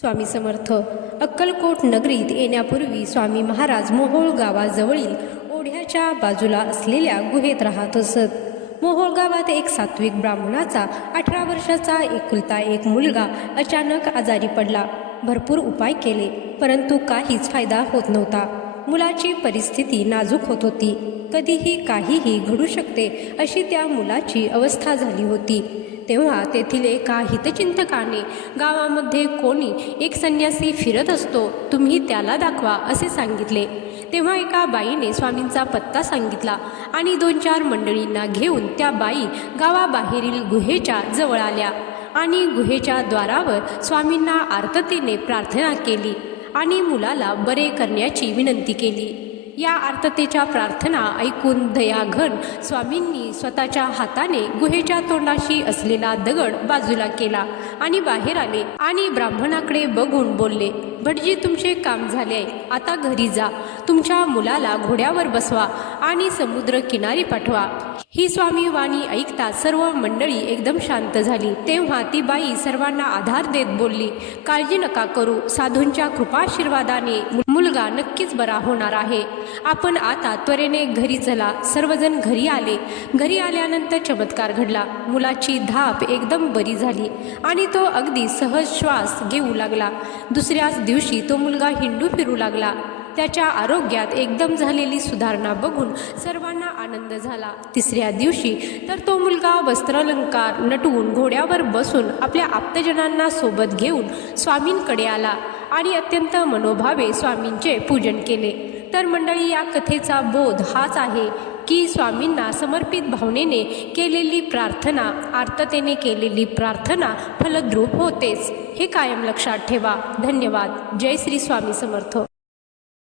स्वामी समर्थ. अक्कलकोट नगरीत येण्यापूर्वी स्वामी महाराज मोहोळ गावाजवळील ओढ्याच्या बाजूला असलेल्या गुहेत राहत असत. मोहोळ गावात एक सात्विक ब्राह्मणाचा 18 वर्षाचा एकुलता एक मुलगा अचानक आजारी पडला. भरपूर उपाय केले, परंतु काहीच फायदा होत नव्हता. मुलाची परिस्थिती नाजूक होत होती. कधीही काहीही घडू शकते अशी त्या मुलाची अवस्था झाली होती. तेव्हा तेथील एका हितचिंतकाने गावामध्ये कोणी एक संन्यासी फिरत असतो, तुम्ही त्याला दाखवा असे सांगितले. तेव्हा एका बाईने स्वामींचा पत्ता सांगितला आणि 2-4 मंडळींना घेऊन त्या बाई गावाबाहेरील गुहेच्या जवळ आल्या आणि गुहेच्या द्वारावर स्वामींना आर्ततेने प्रार्थना केली आणि मुलाला बरे करण्याची विनंती केली. या आर्ततेच्या प्रार्थना ऐकून दयाघन स्वामींनी स्वतःच्या हाताने गुहेच्या तोंडाशी असलेला दगड बाजूला केला आणि बाहेर आले आणि ब्राह्मणाकडे बघून बोलले, भटजी, तुमचे काम झाले, आता घरी जा. तुमच्या मुलाला घोड्यावर बसवा आणि समुद्र किनारी पाठवा. ही स्वामी वाणी ऐकता सर्व मंडळी एकदम शांत झाली. तेव्हा ती बाई सर्वांना आधार देत बोलली, काळजी नका करू, साधूंच्या कृपाशीर्वादाने मुलगा नक्कीच बरा होणार आहे. आपण आता त्वरेने घरी चला. सर्वजण घरी आले. घरी आल्यानंतर चमत्कार घडला. मुलाची धाप एकदम बरी झाली आणि तो अगदी सहज श्वास घेऊ लागला. दुसऱ्याच दिवशी तो मुलगा हिंडू फिरू लागला. त्याच्या आरोग्यात एकदम झालेली सुधारणा बघून सर्वांना आनंद झाला. तिसऱ्या दिवशी तर तो मुलगा वस्त्रालंकार नटवून घोड्यावर बसून आपल्या आप्तजनांना सोबत घेऊन स्वामींकडे आला आणि अत्यंत मनोभावे स्वामींचे पूजन केले. तर मंडळी, या कथेचा बोध हाच आहे की स्वामींना समर्पित भावनेने केलेली प्रार्थना, आर्ततेने केलेली प्रार्थना फलद्रूप होतेच. हे कायम लक्षात ठेवा. धन्यवाद. जय श्री स्वामी समर्थ.